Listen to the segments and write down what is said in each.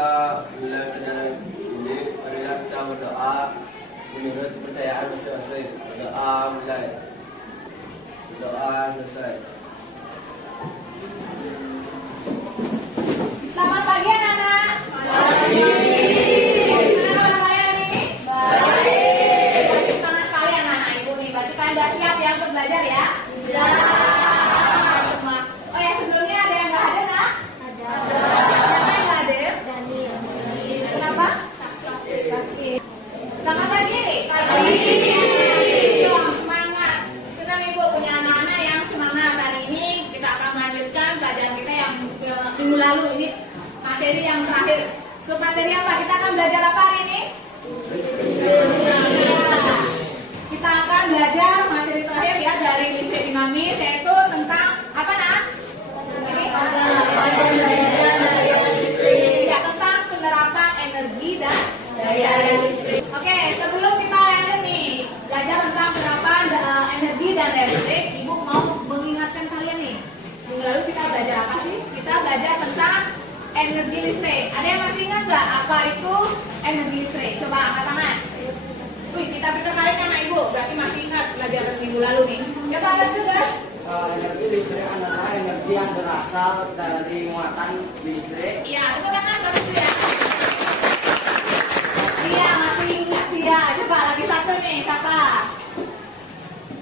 kita mulai pelajaran ini, marilah kita berdoa menurut kepercayaan masing-masing. Berdoa mulai. Berdoa selesai. Selamat pagi anak-anak. Pagi. Gimana kalian ini? Baik. Semangat sekali anak-anak ibu nih. Berarti kalian udah siap ya untuk belajar ya? Sudah. Oh ya, sebelumnya ada yang nggak hadir nak? Ada. Siapa yang nggak hadir? Daniel. Kenapa? Sakit. Selamat pagi. Pagi. Dong semangat. Senang ibu punya anak-anak yang semangat. Hari ini kita akan melanjutkan pelajaran kita yang minggu lalu ini. Materi yang terakhir. So, materi apa? Kita akan belajar apa hari ini? Kita akan belajar materi terakhir ya dari listrik dinamis, yaitu tentang apa nak? Ya, tentang penerapan energi dan daya listrik. Oke, sebelum kita lanjut nih belajar tentang penerapan energi dan daya listrik, ibu mau mengingatkan kalian nih. Minggu lalu kita belajar apa sih? Kita belajar tentang energi listrik. Ada yang masih ingat nggak apa itu energi listrik? Coba angkat tangan. Wih, kita kali kan ibu, berarti masih ingat pelajaran minggu lalu nih. Coba gas tugas. Energi listrik adalah energi yang berasal dari muatan listrik. Iya, tepuk tangan terus ya. Iya, masih ingat dia. Coba lagi satu nih, siapa?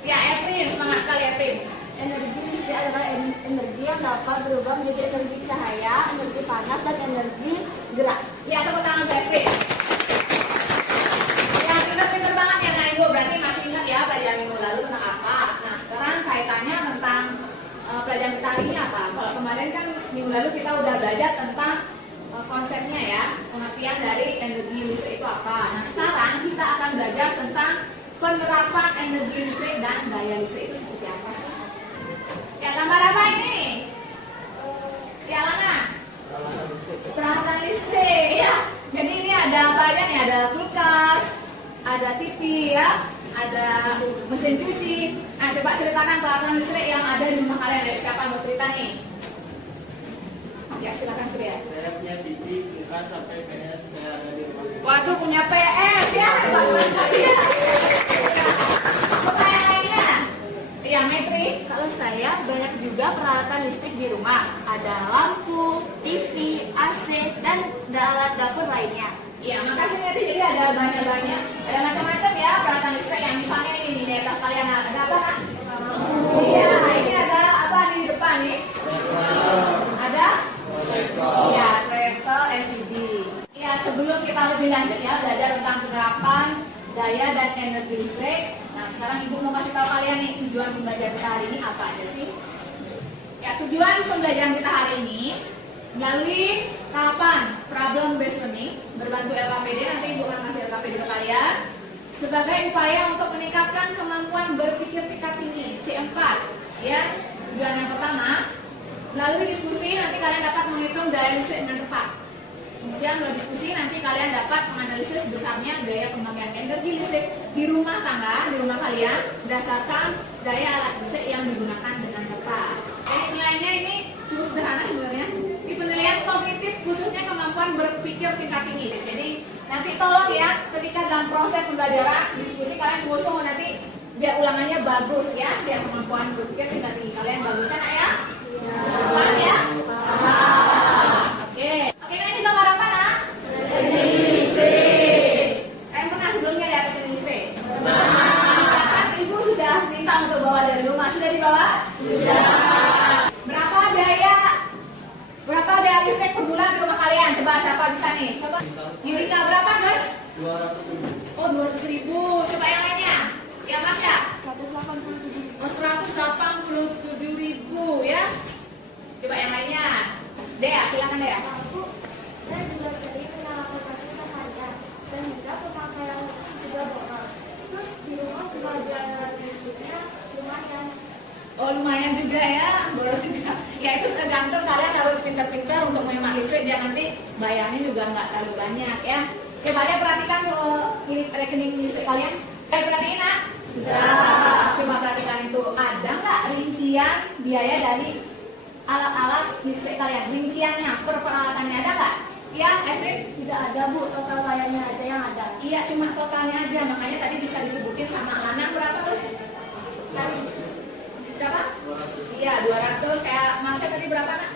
Ya, Evin, semangat sekali Evin. Energi listrik adalah energi yang dapat berubah menjadi energi cahaya, energi panas, dan energi gerak. Ya, tepuk tangan buat Evin. Ya, pinter-pinter banget ya nah ibu. Berarti masih ingat ya pelajaran minggu lalu tentang apa. Nah, sekarang kaitannya tentang pelajaran kita hari ini apa. Kalau kemarin kan minggu lalu kita udah belajar tentang konsepnya ya, pengertian dari energi listrik itu apa. Nah, sekarang kita akan belajar tentang penerapan energi listrik dan daya listrik itu seperti apa sih. Ya, gambar apa ini? Ya, Lana? Peralatan listrik ya. Jadi ini ada apa aja nih? Ada kulkas, ada TV ya, ada mesin cuci. Nah, coba ceritakan peralatan listrik yang ada di rumah kalian. Dari siapa mau cerita nih? Ya, silakan Surya. Saya punya TV, kulkas, sampai PS saya ada di rumah. Waduh, punya PS ya, hebat sekali ya. Coba yang lainnya. Iya, Metri. Kalau saya banyak juga peralatan listrik di rumah. Ada lampu, TV, AC, dan alat dapur lainnya. Iya, makasih Metri. Jadi ada banyak-banyak, ada macam-macam ya peralatan listrik yang misalnya ini di atas kalian ada apa? Iya, ini ada apa di depan nih? Ada? Iya, proyektor LCD. Iya, sebelum kita lebih lanjut ya belajar tentang penerapan daya dan energi listrik. Nah, sekarang ibu mau kasih tahu kalian nih tujuan pembelajaran kita hari ini apa aja sih? Ya, tujuan pembelajaran kita hari ini melalui tahapan problem based learning berbantu LKPD, nanti ibu akan kasih LKPD ke kalian sebagai upaya untuk meningkatkan kemampuan berpikir tingkat tinggi C4 ya. Tujuan yang pertama, melalui diskusi nanti kalian dapat menghitung daya listrik dengan tepat. Kemudian melalui diskusi nanti kalian dapat menganalisis besarnya daya pemakaian energi listrik di rumah tangga, di rumah kalian berdasarkan daya alat listrik yang digunakan dengan tepat. Jadi nilainya ini cukup sederhana sebenarnya. Di penilaian kognitif khususnya kemampuan berpikir tingkat tinggi. Jadi nanti tolong ya ketika dalam proses pembelajaran diskusi kalian sungguh-sungguh nanti biar ulangannya bagus ya, biar kemampuan berpikir tingkat tinggi kalian bagus ya nak ya. Paham ya? Oke. Oke, kan ini gambar apa nak? Energi listrik. Kalian pernah sebelumnya lihat energi listrik? Kan ibu sudah minta untuk bawa dari rumah. Sudah dibawa? Sudah. Berapa daya listrik per bulan di rumah kalian? Coba siapa bisa nih? Coba. Yurika berapa guys? 200.000. Oh 200.000. Coba yang lainnya. Ya Mas ya? 187. Oh 187.000 ya. Coba yang lainnya. Dea, silakan Dea. Lampu, saya juga sering menyalakan kasih seharian, sehingga pemakaian juga boros. Terus di rumah juga biaya listriknya lumayan. Oh lumayan juga ya, boros juga. Ya itu tergantung kalian harus pintar-pintar untuk menghemat listrik biar nanti bayarnya juga nggak terlalu banyak ya. Coba deh perhatikan rekening listrik kalian. Perhatikan nak? Sudah. Coba perhatikan itu ada nggak rincian biaya dari alat-alat listrik kalian? Rinciannya per peralatannya ada nggak? Iya, Edwin? Tidak ada Bu, total bayarnya aja yang ada. Iya, cuma totalnya aja. Makanya tadi bisa disebutin sama anak berapa tuh? Tadi berapa? Iya, 200. Kayak Masnya tadi berapa, Nak?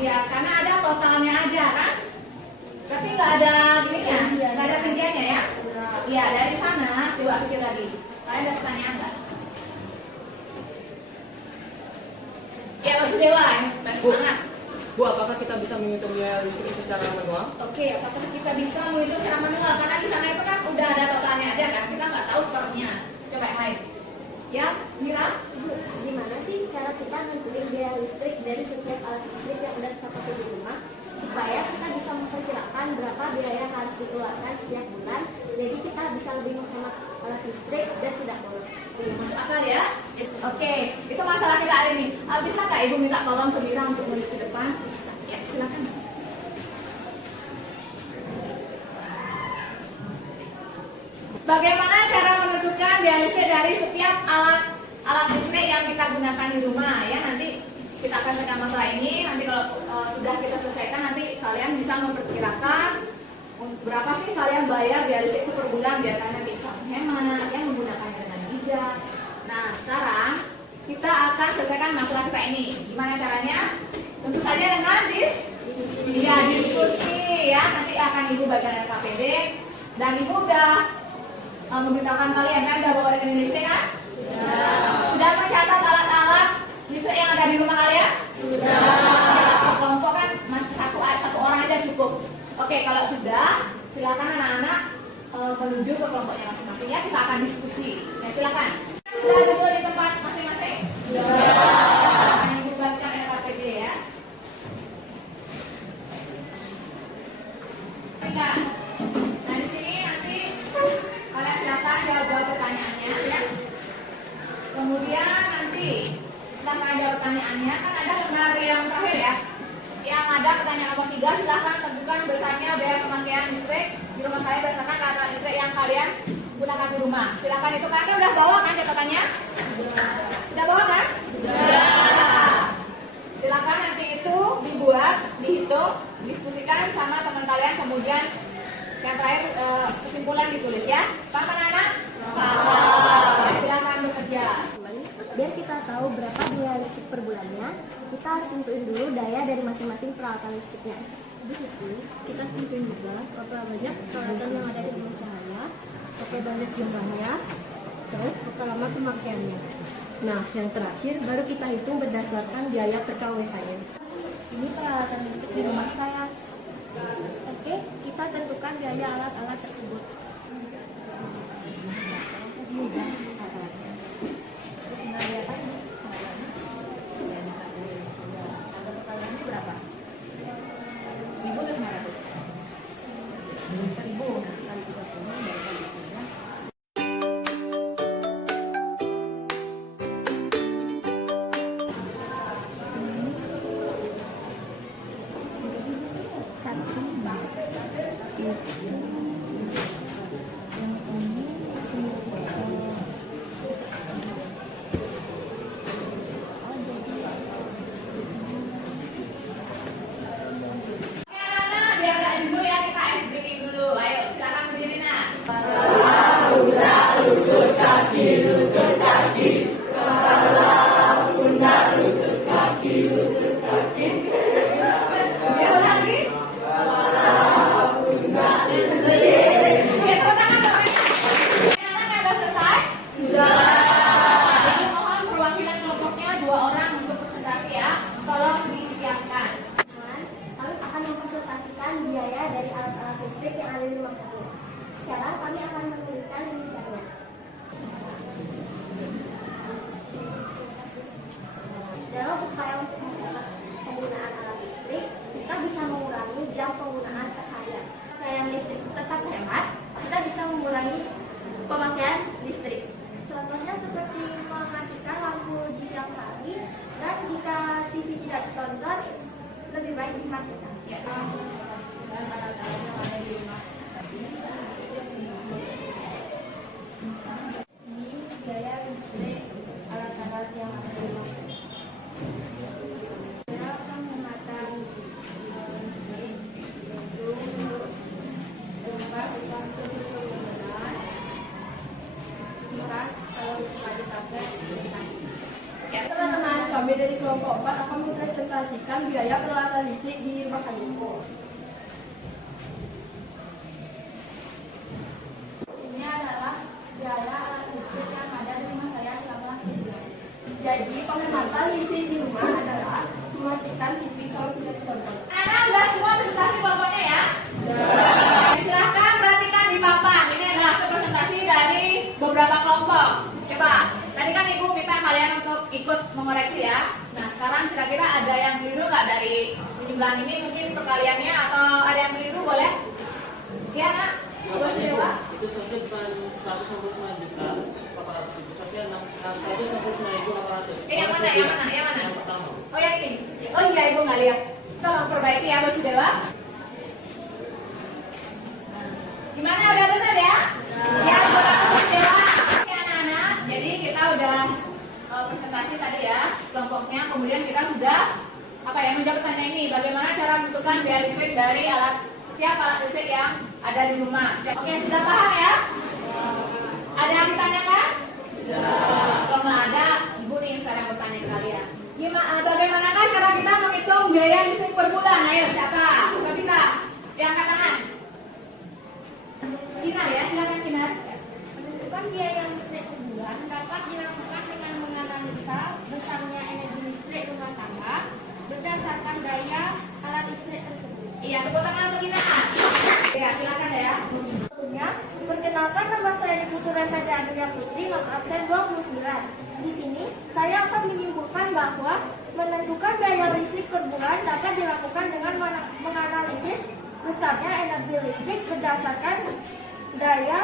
Iya, karena ada totalnya aja kan? Berarti nggak ada gininya, nggak ada rinciannya ya? Iya, dari sana coba pikir lagi. Kalian ada pertanyaan nggak? Ya, Mas Dewa, Mas semangat. Bu, apakah kita bisa menghitung biaya listrik secara manual? Oke, apakah kita bisa menghitung secara manual? Karena di sana itu kan udah ada totalnya aja kan? Kita nggak tahu pernya. Coba yang lain. Ya, Mira? Bu, gimana sih cara kita nentuin biaya listrik dari setiap alat listrik yang udah kita pakai di rumah supaya kita bisa memperkirakan berapa biaya yang harus dikeluarkan setiap bulan, jadi kita bisa lebih menghemat alat listrik dan tidak boros. Masuk akal ya? Oke, itu masalah kita hari ini. Bisa nggak Ibu minta tolong ke Mira untuk nulis ke depan? Bisa. Ya, silakan. Bagaimana cara menentukan biaya listrik dari setiap alat listrik yang kita gunakan di rumah ya? Nanti kita akan tekan masalah ini. Nanti kalau sudah kita selesaikan, nanti kalian bisa memperkirakan berapa sih kalian bayar biaya listrik itu per bulan biar kalian nanti bisa menghemat, yang menggunakannya dengan bijak. Nah, sekarang kita akan selesaikan masalah kita ini. Gimana caranya? Tentu saja dengan diskusi ya. Nanti akan Ibu bagian KPD dan Ibu udah memberitahukan kalian kan, udah bawa rekening listrik kan? Sudah mencatat alat-alat listrik yang ada di rumah kalian? Sudah. Kelompok kan masih satu orang aja cukup. Oke, kalau sudah, silakan anak-anak menuju ke kelompoknya masing-masing ya. Kita akan diskusi. Ya, silakan. Sudah duduk di tempat masing-masing? Sudah. Ibu baca RKPD ya. Nah, di sini nanti kalian silakan jawab pertanyaannya ya. Kemudian nanti silakan jawab pertanyaannya. Kan ada lembar yang terakhir ya. Yang ada pertanyaan nomor 3, silakan tentukan besarnya biaya pemakaian listrik di rumah kalian berdasarkan alat listrik yang kalian gunakan di rumah. Silakan itu kalian udah bawa kan catatannya? Sudah bawa kan? Sudah. Silakan nanti itu dibuat, dihitung, diskusikan sama teman kalian, kemudian yang terakhir kesimpulan ditulis ya. Paham anak-anak? Paham. Silakan bekerja. Biar kita tahu berapa biaya listrik per bulannya, kita harus tentuin dulu daya dari masing-masing peralatan listriknya. Di situ kita tentuin juga berapa banyak peralatan yang ada di rumah cahaya, berapa banyak jumlahnya, terus berapa lama pemakaiannya. Nah, yang terakhir baru kita hitung berdasarkan biaya per kWh-nya. Ini peralatan listrik di rumah saya. Oke, kita tentukan biaya alat-alat tersebut. Berapa? 1.000 atau 900? 1.000. Kali 30 dari kali 3. Sekarang kami akan menuliskan rinciannya. Dalam upaya untuk menghemat penggunaan alat listrik, kita bisa mengurangi jam penggunaan terhadap pemakaian listrik tetap hemat. Kita bisa mengurangi pemakaian listrik. Contohnya seperti mematikan lampu di siang hari, dan jika TV tidak ditonton, lebih baik dimatikan. Dan alat-alat yang ada di rumah. Ini biaya listrik alat-alat yang ada di rumah. Penghematan listrik mengalokasikan biaya peralatan listrik di rumah kalian. Ini adalah biaya alat listrik yang ada di rumah saya selama 1 bulan. Jadi penghematan listrik di rumah adalah mematikan TV kalau tidak ditonton. Anak udah semua presentasi kelompoknya ya? Silahkan perhatikan di papan. Ini adalah hasil presentasi dari beberapa kelompok. Coba, tadi kan Ibu minta kalian untuk ikut mengoreksi ya. Nah, sekarang kira-kira ada yang keliru nggak dari jumlah ini? Mungkin untuk kaliannya atau ada yang keliru boleh? Ya, Nak? Bos Dewa? Itu sosial bukan 169 juta 800 ribu, sosial 169.800. Yang mana? Yang mana? Yang mana? Yang pertama. Oh, yang ini? Oh iya, Ibu nggak lihat. Tolong perbaiki ya, Bos Dewa. Gimana, udah benar ya? Ya, Bos Dewa. Oke, anak-anak. Jadi kita udah presentasi tadi ya, kelompoknya. Kemudian kita sudah menjawab pertanyaan ini. Bagaimana cara menentukan biaya listrik dari setiap alat listrik yang ada di rumah? Oke, sudah paham ya? Ada yang ditanyakan? Kalau nggak ada, Ibu nih sekarang bertanya ke kalian. Bagaimanakah cara kita menghitung biaya listrik per bulan? Ayo, siapa? Sudah bisa? Yang angkat tangan. Kinar ya, silakan Kinar. Menentukan biaya listrik per bulan dapat dilakukan dengan menganalisa besarnya energi listrik rumah tangga berdasarkan daya alat listrik tersebut. Iya, tepuk tangan untuk Kinar. Ya, silakan ya. Sebelumnya, perkenalkan nama saya Putu Rafada Adria Putri, maka absen 29. Di sini, saya akan menyimpulkan bahwa menentukan daya listrik per bulan dapat dilakukan dengan menganalisis besarnya energi listrik berdasarkan daya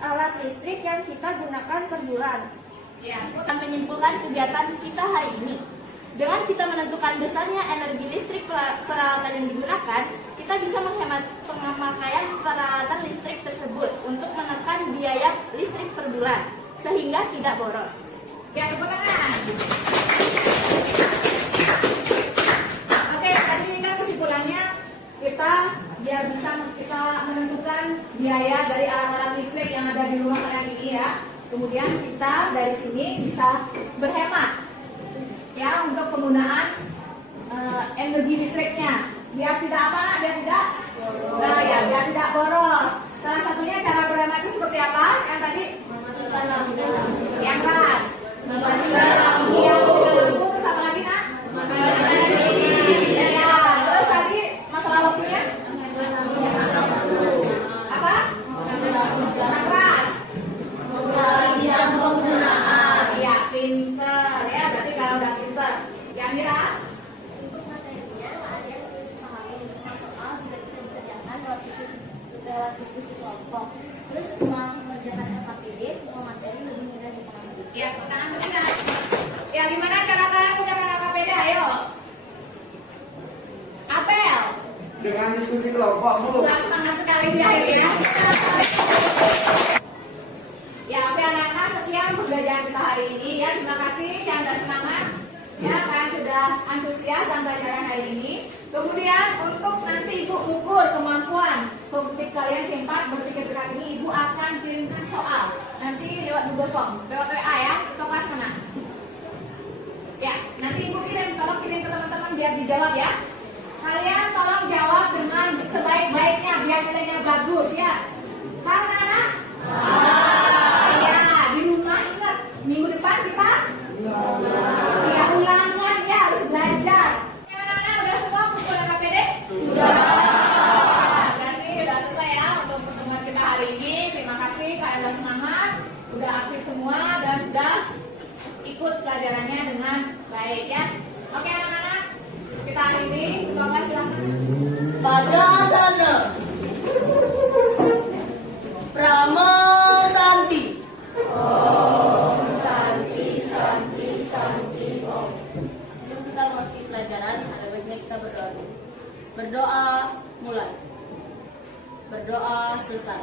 alat listrik yang kita gunakan per bulan. Ya, Akan menyimpulkan kegiatan kita hari ini. Dengan kita menentukan besarnya energi listrik peralatan yang digunakan, kita bisa menghemat pemakaian peralatan listrik tersebut untuk menekan biaya listrik per bulan, sehingga tidak boros. ya, tepuk tangan. Oke, tadi kan kesimpulannya kita biar bisa kita menentukan biaya dari alat-alat listrik yang ada di rumah kalian ini ya. Kemudian kita dari sini bisa berhemat ya untuk penggunaan energi listriknya. Biar tidak biar tidak boros. Salah satunya cara berhemat itu seperti apa? Yang tadi? Yang keras. Yang terus apa lagi nak? Ya, terus tadi masalah waktunya? Apa? Yang keras. Ya, pinter ya, berarti kalau udah pinter. Ya, Mira? Untuk materinya, ada yang sulit dipahami semua soal juga bisa dikerjakan lewat diskusi kelompok. Terus setelah mengerjakan LKPD, semua materi lebih mudah dipahami. Ya, pertanyaan ketiga. Ya, gimana cara kalian mengerjakan LKPD? Ayo. Apel. Dengan diskusi kelompok, Bu. Wah, semangat sekali dia ya. Ya, oke anak-anak, sekian pembelajaran kita hari ini ya. Terima kasih yang sudah semangat. Ya, kalian sudah antusias dalam pelajaran hari ini. Kemudian untuk nanti Ibu ukur kemampuan kognitif kalian C4 berpikir dekat ini, Ibu akan kirimkan soal nanti lewat Google Form, lewat WA ya, atau kelas tengah. Ya, nanti Ibu tolong kirim ke teman-teman biar dijawab ya. Kalian tolong jawab dengan sebaik-baiknya biar nilainya bagus ya. Paham anak-anak? Ya, di rumah ingat minggu depan kita ya ulangan ya, harus belajar. Ya, anak-anak udah semua kumpul KPD? Sudah. Berarti udah selesai ya untuk pertemuan kita hari ini. Terima kasih kalian udah semangat, udah aktif semua dan sudah ikut pelajarannya dengan baik ya. Oke anak-anak, kita akhiri. Ketua kelas silakan. Pada sana Prama Santi. Sebelum kita mengerti pelajaran, ada baiknya kita berdoa dulu. Berdoa mulai. Berdoa selesai.